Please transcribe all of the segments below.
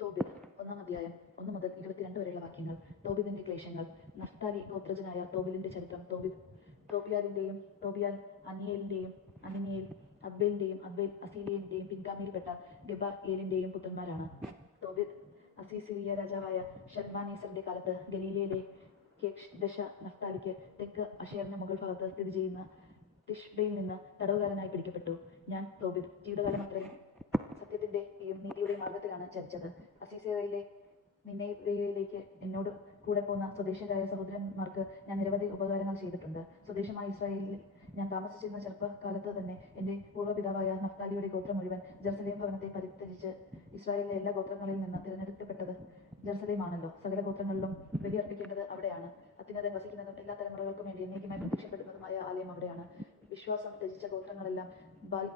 തോബിത്ത് 1-ാം അധ്യായം 1 മുതൽ 22 വരെയുള്ള വാക്യങ്ങൾ. തോബിതിന്റെ ക്ലേശങ്ങൾ. നഫ്താലി ഗോത്രജനായ തോബിലിന്റെ ചരിത്രം. തോബിയാൽ അനിയേൽ അദ്ബേലിന്റെയും അദ്ബേൽ അസീലിയന്റെയും പിൻഗാമിയിൽപ്പെട്ട ഗെബയേലിന്റെയും പുത്രന്മാരാണ്. തോബിത്ത് അസീസിയ രാജാവായ ഷൽമാനേസറിന്റെ കാലത്ത് ഗലീലയിലെ കെദേശ നഫ്താലിക്ക് തെക്ക് അശേറിന് മുകൾ ഭാഗത്ത് സ്ഥിതി ചെയ്യുന്ന തിഷ്ബയിൽ നിന്ന് തടവുകാരനായി പിടിക്കപ്പെട്ടു. ഞാൻ തോബിത്ത് ജീവിതകാലം അത്രയും സത്യത്തിന്റെയും നീതിയുടെയും മാർഗത്തിലാണ് ചരിച്ചത്. അസീസിയയിലെ നിനേവയിലേക്ക് എന്നോട് കൂടെ പോന്ന സ്വദേശീയരായ സഹോദരന്മാർക്ക് ഞാൻ നിരവധി ഉപകാരങ്ങൾ ചെയ്തിട്ടുണ്ട്. സ്വദേശമായ ഇസ്രായേലിൽ ഞാൻ താമസിച്ചിരുന്ന ചെറുപ്പകാലത്ത് തന്നെ എൻ്റെ പൂർവ്വപിതാവായ നഫ്താലിയുടെ ഗോത്രം മുഴുവൻ ജെറുസലേം ഭവനത്തെ പരിത്യജിച്ച് ഇസ്രായേലിലെ എല്ലാ ഗോത്രങ്ങളിൽ നിന്ന് തിരഞ്ഞെടുക്കപ്പെട്ടത് ജെറുസലേമാണല്ലോ. സകല ഗോത്രങ്ങളിലും ബലിയർപ്പിക്കേണ്ടത് അവിടെയാണ്. അത്യുന്നതൻ വസിക്കുന്നതും എല്ലാ തലമുറകൾക്കും വേണ്ടി എന്നേക്കുമായി പ്രത്യക്ഷപ്പെടുന്നതുമായ ആലയം അവിടെയാണ്. വിശ്വാസം ത്യജിച്ച ഗോത്രങ്ങളെല്ലാം ബാൽ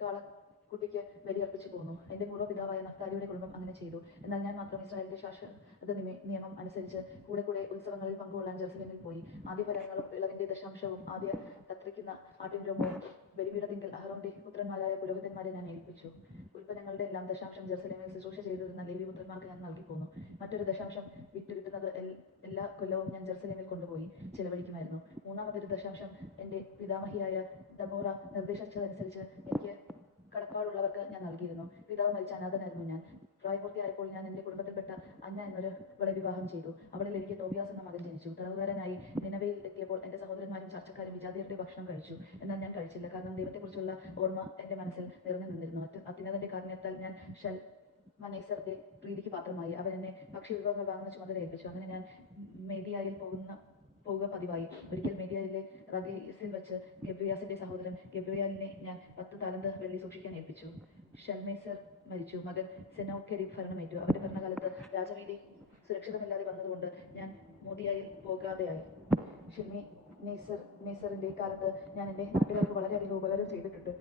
കാളക്കുട്ടിക്ക് ബലിയർപ്പിച്ചു പോന്നു. എൻ്റെ പൂർവ്വപിതാവായ നഫ്താലിയുടെ കുടുംബം അങ്ങനെ ചെയ്തു. എന്നാൽ ഞാൻ മാത്രം ഇസ്രായേലിന്റെ ശാശ്വത നിയമം അനുസരിച്ച് കൂടെ ഉത്സവങ്ങളിൽ പങ്കുകൊള്ളാൻ ജെറുസലേമിൽ പോയി. ആദ്യഫലങ്ങളും വിളവിന്റെ ദശാംശവും ആദ്യ കത്രിക്കുന്ന ആട്ടിൻ രോമവും ബലിപീഠത്തിങ്കൽ അഹറോന്റെ പുത്രന്മാരായ പുരോഹിതന്മാരെ ഞാൻ ഏൽപ്പിച്ചു. ഉൽപ്പന്നങ്ങളുടെ എല്ലാം ദശാംശം ജെറുസലേമിൽ ശുശ്രൂഷ ചെയ്തിരുന്ന ലേവ്യപുത്രന്മാർക്ക് ഞാൻ നൽകിപ്പോന്നു. മറ്റൊരു ദശാംശം വിറ്റുകിട്ടുന്നത് എല്ലാ കൊല്ലവും ഞാൻ ജെറുസലേമിൽ കൊണ്ടുപോയി ചെലവഴിക്കുമായിരുന്നു. മൂന്നാമതൊരു ദശാംശം എൻ്റെ പിതാമഹിയായ ദബോറ നിർദ്ദേശിച്ചതനുസരിച്ച് എനിക്ക് കടപ്പാടുള്ളവർക്ക് ഞാൻ നൽകിയിരുന്നു. പിതാവ് മരിച്ച അനാഥനായിരുന്നു ഞാൻ. പ്രായപൂർത്തിയായപ്പോൾ ഞാൻ എൻ്റെ കുടുംബത്തിൽപ്പെട്ട അന്ന എന്നൊരുവളെ വിവാഹം ചെയ്തു. അവളിൽ എനിക്ക് തോബിയാസ് എന്ന മകൻ ജനിച്ചു. തടവുകാരനായി നിനവയിൽ എത്തിയപ്പോൾ എൻ്റെ സഹോദരന്മാരും ചർച്ചക്കാരും വിജാതിയരുടെ ഭക്ഷണം കഴിച്ചു. എന്നാൽ ഞാൻ കഴിച്ചില്ല, കാരണം ദൈവത്തെക്കുറിച്ചുള്ള ഓർമ്മ എൻ്റെ മനസ്സിൽ നിറഞ്ഞു നിന്നിരുന്നു. അത്യുന്നതന്റെ കാരുണ്യത്താൽ ഞാൻ ഷൽമനേസറിന്റെ പ്രീതിക്ക് പാത്രമായി. അവൻ എന്നെ ഭക്ഷ്യവിഭവങ്ങൾ വാങ്ങുന്ന ചുമതല ഏൽപ്പിച്ചു. അങ്ങനെ ഞാൻ മേദിയായിൽ പോകുക പതിവായി. ഒരിക്കൽ മേദിയയിലെ റഗീസിൽ വച്ച് ഗബ്രിയാസിന്റെ സഹോദരൻ ഗബ്രിയാലിനെ ഞാൻ 10 താലന്ത് വെള്ളി സൂക്ഷിക്കാൻ ഏൽപ്പിച്ചു. ഷൽമനേസർ മരിച്ചു. മകൻ സെനോകെരീബ് ഭരണമേറ്റു. അവന്റെ ഭരണകാലത്ത് രാജവീതി സുരക്ഷിതമില്ലാതെ വന്നതുകൊണ്ട് ഞാൻ മോദിയായിൽ പോകാതെയായി. ഷൽമനേസറിന്റെ കാലത്ത് ഞാൻ എൻ്റെ നാട്ടുകാർക്ക് വളരെയധികം ഉപകാരം ചെയ്തിട്ടുണ്ട്.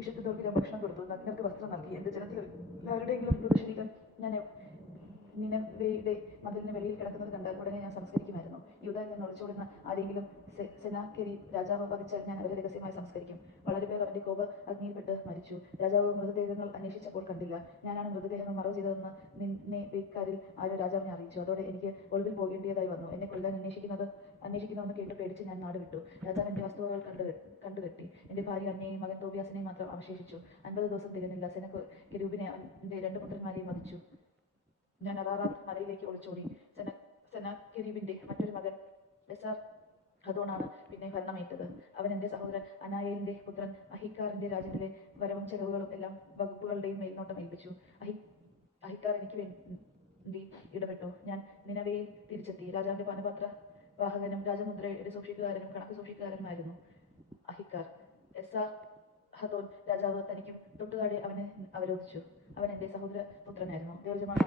വിശുദ്ധർക്ക് ഞാൻ ഭക്ഷണം കൊടുത്തു, നഗ്നർക്ക് വസ്ത്രം നൽകി. എൻ്റെ ജനത്തിൽ എല്ലാവരുടെയെങ്കിലും ദുർശീലം ഞാൻ നിനവയുടെ മതിലിന് വെളിയിൽ കിടക്കുന്നത് കണ്ടാൽ ഉടനെ ഞാൻ സംസ്കരിക്കുമായിരുന്നു. യൂദയിൽ നിന്ന് ഒളിച്ചോടുന്ന ആരെങ്കിലും സെനാകെരീബ് രാജാവ് വധിച്ചാൽ ഞാൻ അവരെ രഹസ്യമായി സംസ്കരിക്കും. വളരെ പേർ അവന്റെ കോപ അഗ്നിയിൽപ്പെട്ട് മരിച്ചു. രാജാവ് മൃതദേഹങ്ങൾ അന്വേഷിച്ചപ്പോൾ കണ്ടില്ല. ഞാനാണ് മൃതദേഹങ്ങൾ മറവ് ചെയ്തതെന്ന് നിനവേക്കാരിൽ ആരോ രാജാവിനെ അറിയിച്ചു. അതോടെ എനിക്ക് ഒളിവിൽ പോകേണ്ടതായി വന്നു. എന്നെ കൊല്ലാൻ അന്വേഷിക്കുന്നുവെന്ന് കേട്ട് പേടിച്ച് ഞാൻ നാട് വിട്ടു. രാജാവ് എൻ്റെ വസ്തുവകൾ കണ്ടുകെട്ടി. എൻ്റെ ഭാര്യ അന്നയെയും മകൻ തോബിയാസിനെയും മാത്രം അവശേഷിച്ചു. 50 ദിവസം തികഞ്ഞില്ല. സെനകെരൂബിനെ അവന്റെ 2 പുത്രന്മാരെയും വധിച്ചു. ഞാൻ അറാറാത്ത് മലയിലേക്ക് ഒളിച്ചോടി. സെനാകെരീബിന്റെ മറ്റൊരു മകൻ എസാർ-ഹദ്ദോനാണ് പിന്നെ ഭരണമേറ്റത്. അവൻ എൻ്റെ സഹോദരൻ അനായേലിന്റെ പുത്രൻ അഹീക്കാറിന്റെ രാജ്യത്തിലെ വരവും ചെലവുകളും എല്ലാ വകുപ്പുകളുടെയും മേൽനോട്ടം ഏൽപ്പിച്ചു. അഹീക്കാർ എനിക്ക് വേണ്ടി ഇടപെട്ടു. ഞാൻ നിനവയിൽ തിരിച്ചെത്തി. രാജാവിന്റെ പാനപാത്രവാഹകനും രാജമുദ്രയുടെ സൂക്ഷിക്കുകാരനും കണക്ക് സൂക്ഷിക്കുകാരനുമായിരുന്നു അഹീക്കാർ. എസാർ-ഹദ്ദോൻ രാജാവ് തനിക്കും തൊട്ടുതാഴെ അവനെ അവരോധിച്ചു. അവൻ എൻ്റെ സഹോദരപുത്രനായിരുന്നു. ദീർഘമായ